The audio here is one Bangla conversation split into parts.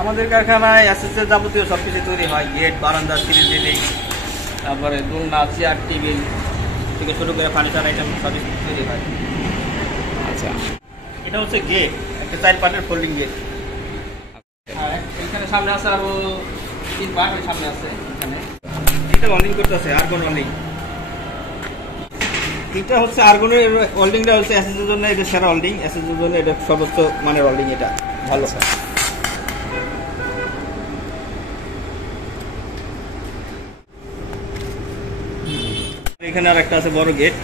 আমাদের কারখানায় এসএসএর যাবতীয় সব কিছু তৈরি হয়, গেট, বারান্দা, সিঁড়ি, রেলিং, তারপরে দোলনা, চেয়ার, টেবিল থেকে শুরু করে ফার্নিচার আইটেম সব কিছু তৈরি হয়। আচ্ছা, এটা হচ্ছে গেট, একটা 4 পার্টের ফোল্ডিং গেট। আর এখানে সামনে আছে আরো 3 পার্ট, সামনে আছে এখানে। এটা ওয়েল্ডিং করতেছে, আর্গন ওয়েল্ডিং। এটা হচ্ছে আর্গনের ওয়েল্ডিংটা হচ্ছে এসএসএর জন্য এটা সেরা ওয়েল্ডিং, এসএসএর জন্য এটা সর্বোচ্চ মানের ওয়েল্ডিং, এটা ভালো। এখানে আর একটা আছে বড় গেট,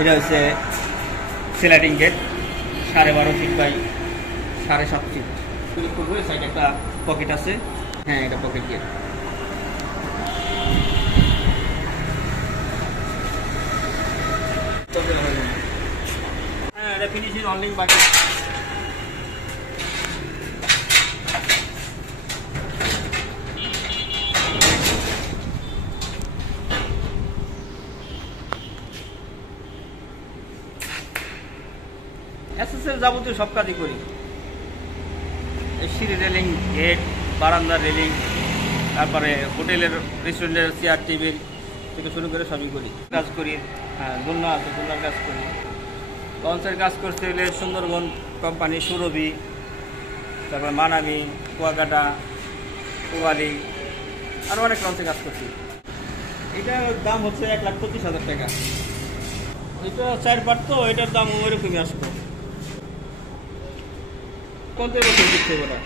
এটা হচ্ছে sliding gate, 12.5 feet by 7.5 feet. সাইডে একটা পকেট আছে, হ্যাঁ এটা পকেট গেট। হ্যাঁ এটা ফিনিশিং অনলিং বাকি। এসএসএর যাবতীয় সব কাজই করি, সিঁড়ি রেলিং, গেট, বারান্দার রেলিং, তারপরে হোটেলের, রেস্টুরেন্টের চেয়ার টেবিল থেকে শুরু করে সবই করি, কাজ করি। হ্যাঁ দোলনা আছে, দোলনার কাজ করি। লঞ্চের কাজ করতে হলে সুন্দরবন কোম্পানি, সুরভি, তারপরে মানামি, কুয়াকাটা, কোয়ালি, আরও অনেক লঞ্চের কাজ করছি। এটার দাম হচ্ছে 1,25,000 টাকা। এটা 4 পার্ট তো, এটার দাম ওইরকমই আসবে। 50 বছর দিচ্ছে ওটা।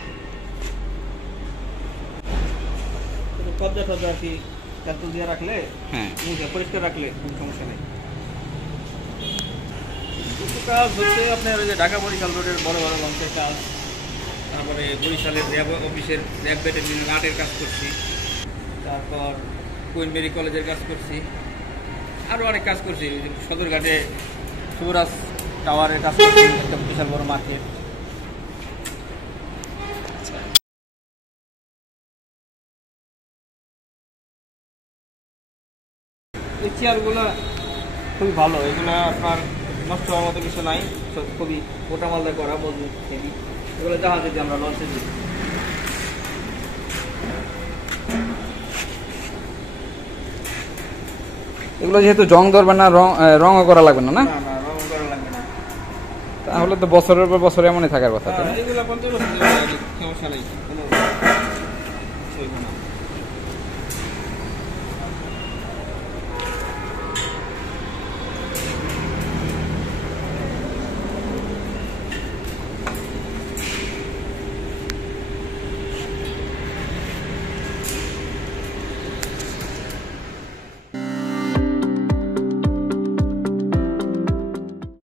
কবজা টবজা আর কি তেল দিয়ে রাখলে, হ্যাঁ পরিষ্কার রাখলে কোনো সমস্যা নেই। কিছু কাজ হচ্ছে আপনার ওই যে ঢাকা বরিশাল রোডের বড় বড় লঞ্চের কাজ, তারপরে বরিশালের র্যাব অফিসের র্যাব ব্যাটালিয়নের আর্টের কাজ করছি, তারপর কুইন মেরি কলেজের কাজ করছি, আরও অনেক কাজ করছি। সদরঘাটে যুবরাজ টাওয়ারের কাজ করছি, একটা বিশাল বড় মার্কেট। এই চেয়ারগুলো খুবই ভালো, এগুলো আপনার নষ্ট হওয়ার মতো কিছু নাই, খুবই মোটা মালদা করা, মজবুত হেভি। এগুলো জাহাজে দিয়ে আমরা লঞ্চে দিই। এগুলো যেহেতু জং ধরবে না, রঙও করা লাগবে না, না না না, রং করা লাগবে না। তাহলে তো বছরের পর বছর এমনই থাকার কথা। এগুলো 50 বছর সমস্যা নেই, কোনো